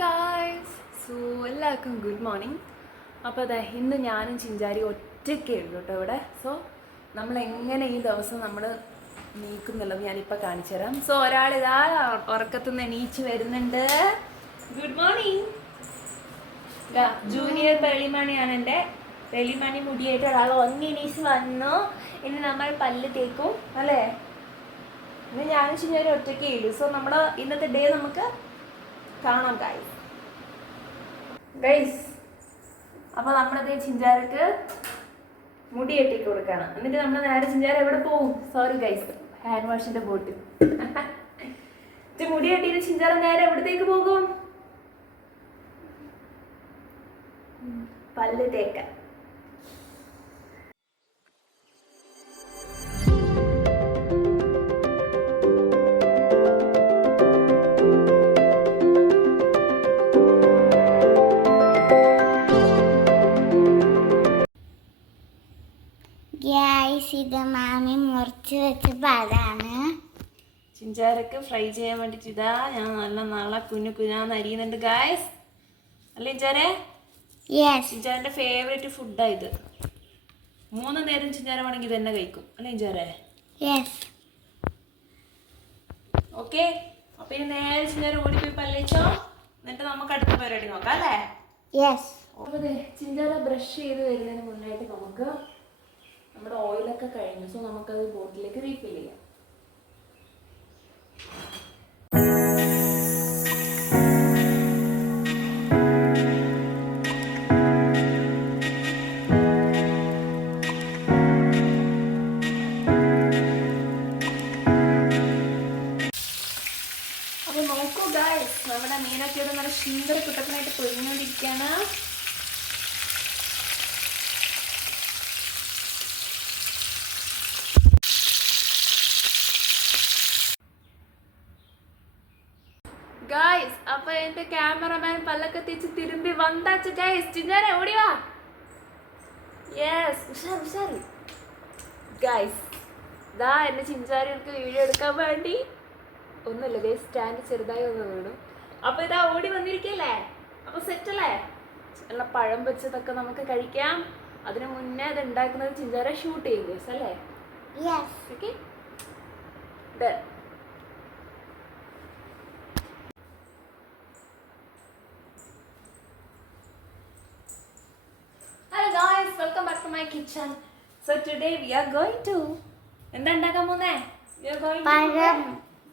Guys. എല്ലാവർക്കും good morning. അപ്പോൾ അതെ, ഇന്ന് ഞാനും ചിഞ്ചാരി ഒറ്റയ്ക്കേ ഉള്ളൂ കേട്ടോ ഇവിടെ. സോ നമ്മൾ എങ്ങനെ ഈ ദിവസം നമ്മൾ നീക്കുന്നുള്ളത് ഞാനിപ്പോൾ കാണിച്ചു തരാം. സോ ഒരാളിതാ ഉറക്കത്തുനിന്ന് എണീച്ച് വരുന്നുണ്ട്. Good morning. ജൂനിയർ പെളിമണിയാണ് എൻ്റെ. പെളിമണി മുടിയായിട്ട് ഒരാൾ എണീച്ച് വന്നു. ഇനി നമ്മൾ പല്ല് തേക്കും അല്ലേ. ഇന്ന് ഞാനും ചിഞ്ചാരി ഒറ്റയ്ക്കേ ഉള്ളൂ. സോ നമ്മുടെ ഇന്നത്തെ ഡേ നമുക്ക് കാണാം ഗൈസ്. അപ്പോൾ നമ്മളതേ ചിഞ്ചാരക്ക് മുടി കെട്ടിക്ക് കൊടുക്കണം. എന്നിട്ട് നമ്മൾ നേരെ ചിഞ്ചാര എവിടെ പോവും? സോറി ഗൈസ്, ഹാൻഡ് വാഷിന്റെ ബോട്ടിൽ മുടി കെട്ടിയിട്ട് ചിഞ്ചാര നേരെ എവിടത്തേക്ക് പോകും? പല്ല് തേക്കാൻ. ഇത് മാമി മുറിച്ച് വെച്ച പഴമാണ്. ചിഞ്ചാരക്ക് ഫ്രൈ ചെയ്യാൻ വേണ്ടിട്ട് ഇതാ ഞാൻ നല്ല നാളെ കുഞ്ഞാന്ന് അരിയുന്നുണ്ട് ഗായ്സ്. അല്ലേ ചിഞ്ചാരെ? ചിഞ്ചാരന്റെ ഫേവറേറ്റ് ഫുഡാ ഇത്. 3 നേരം ചിഞ്ചാര വേണമെങ്കിൽ ഇത് തന്നെ കഴിക്കും അല്ലേ ചിഞ്ചാരെ? ഓക്കെ. അപ്പൊ ഇനി നേരെ ചിഞ്ചാര ഓടിപ്പോയി പല്ലേച്ചോ. എന്നിട്ട് നമുക്ക് അടുത്ത പരിപാടി നോക്കാം അല്ലേ? അപ്പൊ ചിഞ്ചാര ബ്രഷ് ചെയ്ത് വരുന്നതിന് മുന്നായിട്ട് നമുക്ക് നമ്മുടെ ഓയിലൊക്കെ കഴിഞ്ഞു. സോ നമുക്കത് ബോട്ടിലേക്ക് റീഫിൽ ചെയ്യാം. അപ്പൊ നോക്കൂ ഗായ്സ്, നമ്മുടെ മീനൊക്കെ ഇവിടെ നല്ല സുന്ദര കുട്ടപ്പനായിട്ട് പൊരിഞ്ഞുകൊണ്ടിരിക്കുകയാണ്. ഗായ്സ്, അപ്പൊ എന്റെ ക്യാമറമാൻ പല്ലൊക്കെ തേച്ച് തിരുമ്പി വന്നാച്ച് ഗായ്സ്. ചിഞ്ചാര ഓടിവാ. ഉഷാറ് ഗായ്സ്. ഇതാ എന്റെ ചിഞ്ചാരികൾക്ക് വീഡിയോ എടുക്കാൻ വേണ്ടി ഒന്നുമില്ല ഗായ്സ്, സ്റ്റാൻഡ് ചെറുതായി ഒന്ന് വീണു. അപ്പൊ ഇതാ ഓടി വന്നിരിക്കല്ലേ. അപ്പൊ സെറ്റല്ലേ? നല്ല പഴം വെച്ചതൊക്കെ നമുക്ക് കഴിക്കാം. അതിനു മുന്നേ അത് ഉണ്ടാക്കുന്നത് ചിഞ്ചാര ഷൂട്ട് ചെയ്യും ഗായ്സ് അല്ലേ? Okay. Welcome back to my kitchen. So today we are going to എന്താ ഉണ്ടാക്കാൻ പോകുന്നേ? We are going to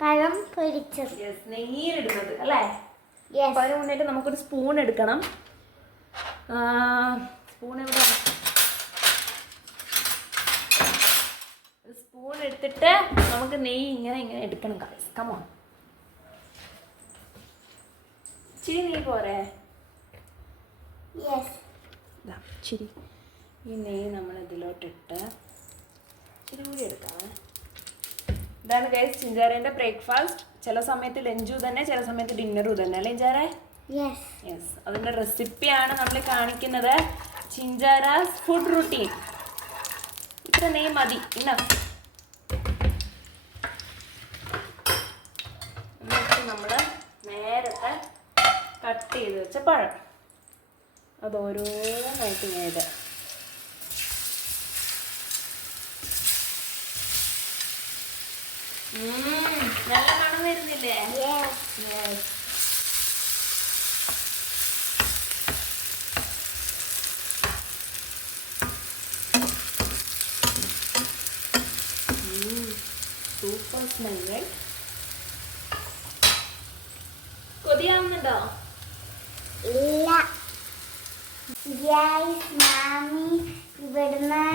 പഴം പൊരിച്ചത്. നെയ്യിലിടുന്നത് അല്ലേ? അപ്പൊ അതിന് മുന്നേറ്റ് നമുക്കൊരു സ്പൂൺ എടുക്കണം. സ്പൂൺ എവിടെ? സ്പൂൺ എടുത്തിട്ട് നമുക്ക് നെയ്യ് ഇങ്ങനെ എടുക്കണം ഗൈസ്. Come on. ഇച്ചിരി നെയ്യ് പോരെ? ശരി. ഈ നെയ്യ് നമ്മൾ ഇതിലോട്ടിട്ട് ഇച്ചിരി കൂടി എടുക്കാം. ഇതാണ് ഗൈസ് ചിഞ്ചാരേൻ്റെ ബ്രേക്ക്ഫാസ്റ്റ്. ചില സമയത്ത് ലഞ്ചും തന്നെ, ചില സമയത്ത് ഡിന്നറും തന്നെ അല്ലേ ചിഞ്ചാരെ? യെസ്. അതിൻ്റെ റെസിപ്പിയാണ് നമ്മൾ കാണിക്കുന്നത്. ചിഞ്ചാരാസ് ഫുഡ് റുട്ടീൻ. ഇത്ര നെയ്യ് മതി. എന്നിട്ട് നമ്മൾ നേരത്തെ കട്ട് ചെയ്ത് വെച്ച പഴം അത് ഓരോന്നായിട്ട് ഇങ്ങനെ ഇടുക. നല്ല മണം വരുന്നില്ലേ? Super smell. കൊതിയാവുന്നുണ്ടോ? ഇല്ല. മാമി ഇവിടുന്ന്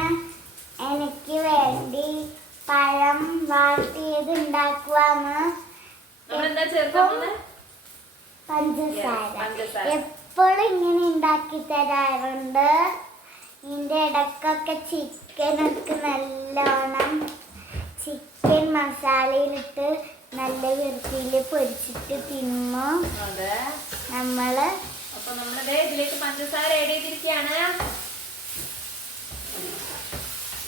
എനിക്ക് വേണ്ടി പഴം വാട്ടിയത് ഉണ്ടാക്കുവാന്ന്. പഞ്ചസാര എപ്പോഴും ഇങ്ങനെ ഉണ്ടാക്കി തരാറുണ്ട്. ഇതിൻ്റെ ഇടക്കൊക്കെ ചിക്കനൊക്കെ നല്ലോണം ചിക്കൻ മസാലയിലിട്ട് നല്ല വൃത്തിയിൽ പൊരിച്ചിട്ട് തിന്നു നമ്മള്. അപ്പൊ നമ്മളിതേ ഇതിലേക്ക് പഞ്ചസാര ആഡ് ചെയ്തിരിക്കുകയാണ്.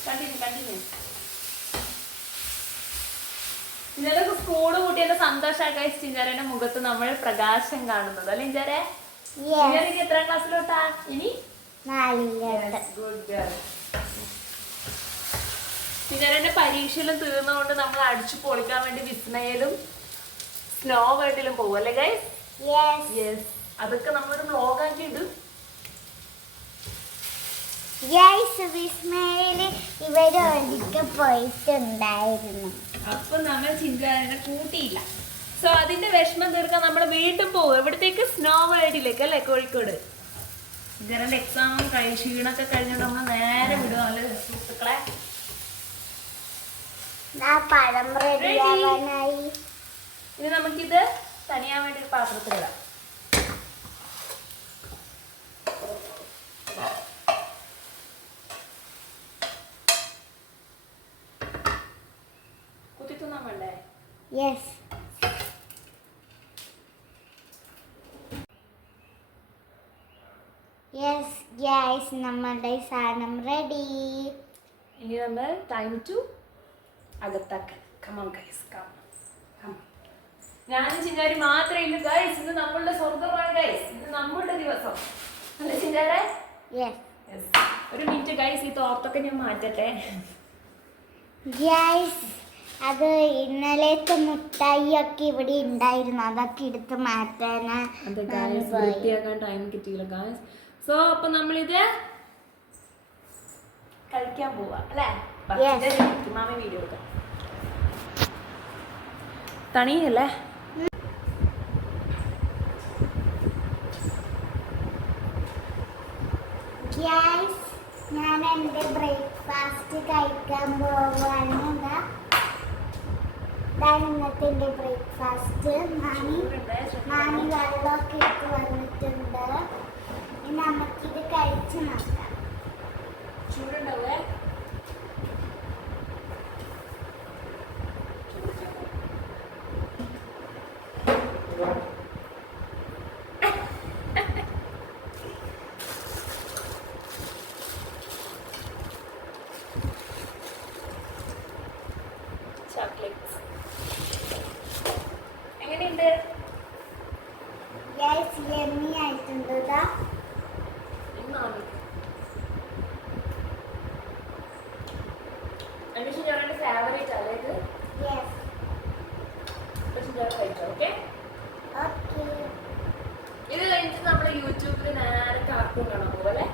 കണ്ടിന്യൂ. ചിഞ്ചാരൊക്കെ സ്കൂള് കൂട്ടിയതിന്റെ സന്തോഷമായി ചിഞ്ചാരന്റെ മുഖത്ത് നമ്മൾ പ്രകാശം കാണുന്നത് അല്ലെ ചിഞ്ചാരെ? ചിഞ്ചാര ഇനി എത്രാം ക്ലാസ്സിലോട്ടാ? ഇനി 4-ലോട്ട്. Good girl. ചിഞ്ചാരന്റെ പരീക്ഷയിലും തീർന്നുകൊണ്ട് നമ്മൾ അടിച്ചു പൊളിക്കാൻ വേണ്ടി വിസ്മയിലും സ്നോ വേൾഡിലും പോകും അല്ലേ ഗൈസ്? യെസ്. അതൊക്കെ നമ്മളൊരു വ്ലോഗാക്കി ഇടും. വിസ്മയില് ഇവര് ഒരിക്കൽ പോയിട്ടുണ്ടായിരുന്നു. അപ്പൊ നമ്മൾ ചിഞ്ചാരനെ കൂട്ടിയില്ല. സോ അതിന്റെ വിഷമം തീർക്കാൻ നമ്മൾ വീണ്ടും പോകും. എവിടത്തേക്ക്? സ്നോ വേൾഡിലേക്ക് അല്ലേ, കോഴിക്കോട്. ചിഞ്ചാരന്റെ എക്സാമും ക്ഷീണൊക്കെ കഴിഞ്ഞിട്ട് നമ്മൾ നേരെ വിടുക അല്ലേ സുഹൃത്തുക്കളെ. പഴം റെഡിയാവാനായി. ഇനി നമുക്കിത് തണിയാൻ വേണ്ടി ഒരു പാത്രത്തിലിടാം. കുത്തിത്തുന്നാൻ വേണ്ടേ? യെസ്. യെസ് ഗൈസ്, നമ്മളുടെ സാധനം റെഡി. ഇനി നമ്മൾ ടൈം ടു അകത്താക്കാൻ. കമോൺ ഗൈസ്, കം. ഞാനും ചിഞ്ചാരി മാത്രമേ ഇല്ലു ഗൈസ്. ഇത് നമ്മളുടെ സ്വർഗമാണ് ഗൈസ്. ഇത് നമ്മളുടെ ദിവസം അല്ലേ ചിഞ്ചാരെ? യെസ്. ഒരു മിനിറ്റ് ഗൈസ്, ഈ തോർത്തൊക്കെ ഞാൻ മാറ്റട്ടെ. ഗൈസ്, അത് ഇന്നലത്തെ മുട്ടായി ഒക്കെ ഇവിടെ ഉണ്ടായിരുന്നു, അതൊക്കെ എടുത്ത് മാറ്റാനാ. വൃത്തിയാക്കാൻ ടൈം കിട്ടിയില്ല ഗൈസ്. സോ അപ്പൊ നമ്മളിത് കഴിക്കാൻ പോവാ അല്ലേ? മാമ വീഡിയോ എടുക്കാം. തണിയല്ലേ? ഗൈസ്, ഞാൻ എൻ്റെ ബ്രേക്ക്ഫാസ്റ്റ് കഴിക്കാൻ പോവാണ്. ഇതാണ് ഇന്നത്തെ എൻ്റെ ബ്രേക്ക്ഫാസ്റ്റ്. നാനി വെള്ളമൊക്കെ ഇട്ട് വന്നിട്ടുണ്ട്. ഇനി നമുക്കിത് കഴിച്ച് നോക്കാം. ചൂടുണ്ടാവേ? ചോക്ലേറ്റ്സ് എങ്ങനെയുണ്ട്? ഗൈസ്, യമ്മി ആയിട്ടുണ്ട്. ഇതാ ഫേവറേറ്റ് അല്ലേ ഇത്? യെസ്. കഴിച്ചോ? ഓക്കെ. ഓക്കെ. ഇത് കഴിഞ്ഞിട്ട് നമ്മൾ യൂട്യൂബിൽ നേരെ കാർട്ടൂൺ കാണാൻ പോകും അല്ലേ?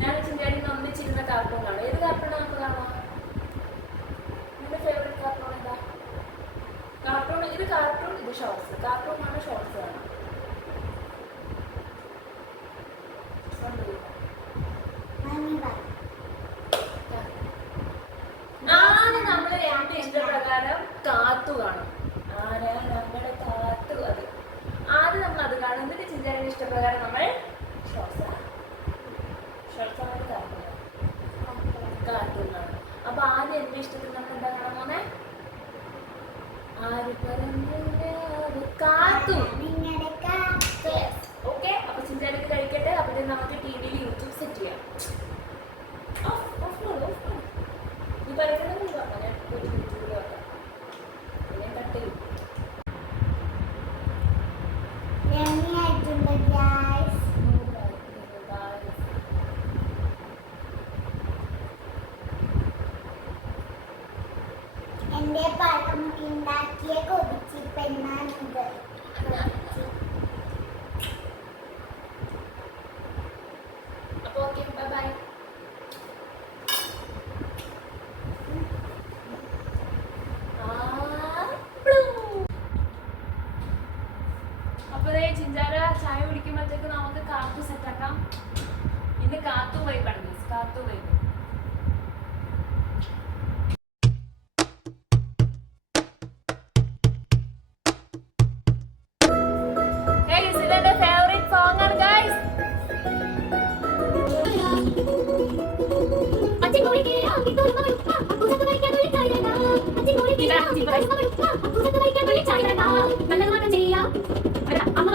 ഞാൻ ചിഞ്ചാരി ഒന്നിച്ചിരുന്ന കാർട്ടൂൺ കാണും. ഏത് കാർട്ടൂണാണ് നമുക്ക് കാണാം? നിന്റെ ഫേവറേറ്റ് കാർട്ടൂൺ എന്താ? കാർട്ടൂൺ ഇത് കാർട്ടൂൺ, ഇത് ഷോർട്സ്. കാർട്ടൂൺ ആണ്, ഷോർട്സ് കാണാം. ആദ്യം നമ്മൾ എന്റെ ഇഷ്ടപ്രകാരം കാത്തു കാണും. ആരാ നമ്മുടെ കാത്തു? അത് ആദ്യം നമ്മൾ അത് കാണും. എന്നിട്ട് ചിഞ്ചാരിന്റെ ഇഷ്ടപ്രകാരം നമ്മൾ കാർട്ടൂൺ കാണും. അപ്പൊ ആദ്യം എന്റെ ഇഷ്ടത്തിൽ നമ്മൾ എന്താ കാണാൻ പോന്നെ? ആര് പറഞ്ഞു കാത്തു? ഓക്കെ. അപ്പൊ ചിഞ്ചാരിക്ക് കഴിക്കട്ടെ. അപ്പൊ നമുക്ക് ടി വിയിൽ യൂട്യൂബ് സെറ്റ് ചെയ്യാം. നീ പറയുന്നത് ഞാൻ യൂട്യൂബിൽ വെക്കാം. പിന്നെ കട്ട് ചെയ്യും. യമ്മി ആയിട്ടുണ്ട് ഗൈസ്. എന്റെ പഴം ഉണ്ടാക്കിയ കൊതിച്ച് പെണ്ണാണിത്. അപ്പൊ ഓക്കെ, ബൈ ബൈ. അപ്പൊ ചിഞ്ചാര ചായ കുടിക്കുമ്പോഴത്തേക്ക് നമുക്ക് കാത്തു സെറ്റാക്കാം. ഇന്ന് കാത്തു വൈബാണ് മീൻസ് കാത്തു വൈബ്. ഇതെന്റെ ഫേവറേറ്റ് സോങ് ആണ് ഗൈസ്. അമ്മ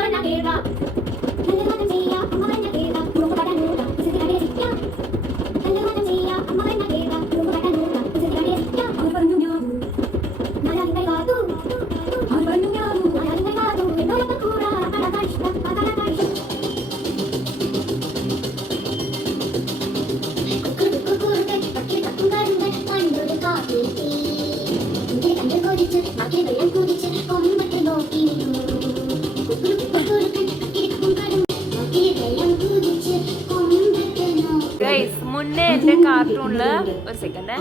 കാർട്ടൂണിൽ ഒരു സെക്കൻഡ്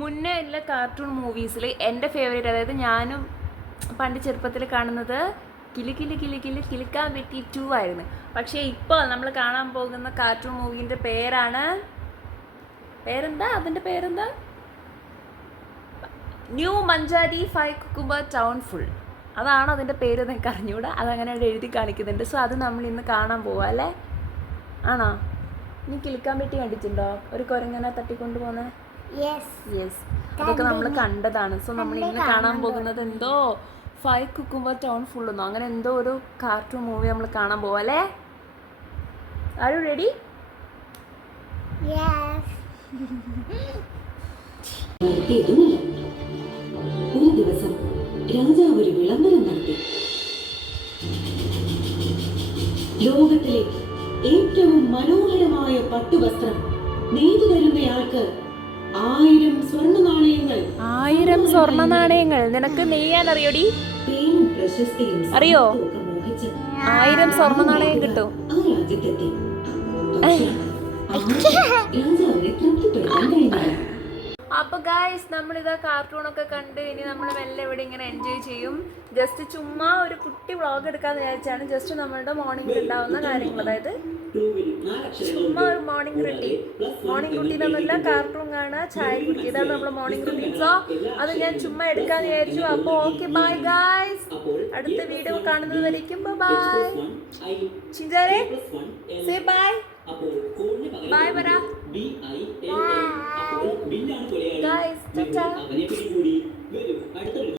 മുന്നേ ഉള്ള കാർട്ടൂൺ മൂവീസിൽ എൻ്റെ ഫേവറേറ്റ്, അതായത് ഞാനും പണ്ട് ചെറുപ്പത്തിൽ കാണുന്നത് കിലുക്കാൻ പറ്റി 2 ആയിരുന്നു. പക്ഷേ ഇപ്പോൾ നമ്മൾ കാണാൻ പോകുന്ന കാർട്ടൂൺ മൂവീൻ്റെ പേരെന്താ new Manjra 5 cucumber town full. അതാണ് അതിൻ്റെ പേര്, നിങ്ങൾക്ക് അറിഞ്ഞുകൂടാ. അതങ്ങനെ എഴുതി കാണിക്കുന്നുണ്ട്. സോ അത് നമ്മൾ ഇന്ന് കാണാൻ പോവാം അല്ലേ? ആണോ? നീ കിലുക്കാൻ പറ്റി കണ്ടിട്ടുണ്ടോ? ഒരു കുരങ്ങനെ തട്ടിക്കൊണ്ട് പോകുന്നത്? യെസ്, അതൊക്കെ നമ്മൾ കണ്ടതാണ്. സോ നമ്മൾ ഇന്ന് കാണാൻ പോകുന്നത് എന്തോ 5 കുക്കുംബർ ടൗൺ ഫുൾ എന്നോ അങ്ങനെ എന്തോ ഒരു കാർട്ടൂൺ മൂവി നമ്മൾ കാണാൻ പോവാം അല്ലേ? Are you ready? ഒരു ദിവസം രാജാവ് ഒരു വിളംബരം നടത്തി. ലോകത്തിലെ ഏറ്റവും മനോഹരമായ പട്ടുവസ്ത്രം നെയ്തു തരുന്നയാൾക്ക് 1000 സ്വർണ്ണ നാണയങ്ങൾ. 1000 സ്വർണ്ണ നാണയങ്ങൾ. നിനക്ക് നെയ്യാൻ അറിയോടി? പേരും പ്രശസ്തിയും അറിയോ? മോഹിച്ച് 1000 സ്വർണ്ണ നാണയം കിട്ടും. ആ രാജ്യത്തെത്തി. പക്ഷേ രാജാവിനെ തൃപ്തിപ്പെടുത്താൻ കഴിഞ്ഞില്ല. അപ്പോൾ ഗായ്സ്, നമ്മളിതാ കാർട്ടൂണൊക്കെ കണ്ട് ഇനി നമ്മൾ മെല്ലെ ഇവിടെ ഇങ്ങനെ എൻജോയ് ചെയ്യും. ജസ്റ്റ് ചുമ്മാ ഒരു കുട്ടി വ്ളോഗ് എടുക്കാമെന്ന് വിചാരിച്ചാണ്. ജസ്റ്റ് നമ്മളുടെ മോർണിംഗിൽ ഉണ്ടാവുന്ന കാര്യങ്ങൾ, അതായത് ചുമ്മാ ഒരു മോർണിംഗ് റുട്ടീനൊന്നുമില്ല. കാർട്ടൂൺ കാണുക, ചായ കുടിക്കുക, ഇതാണ് നമ്മുടെ മോർണിംഗ് റുട്ടീൻ. സോ അത് ഞാൻ ചുമ്മാ എടുക്കാമെന്ന് വിചാരിച്ചു. അപ്പോൾ ഓക്കെ, ബൈ ഗായ്സ്. അടുത്ത വീഡിയോ കാണുന്നത് വരയ്ക്കും ബൈ. ചിഞ്ചാരെ സേ ബൈ. ബൈ പറ ഗായ്സ്.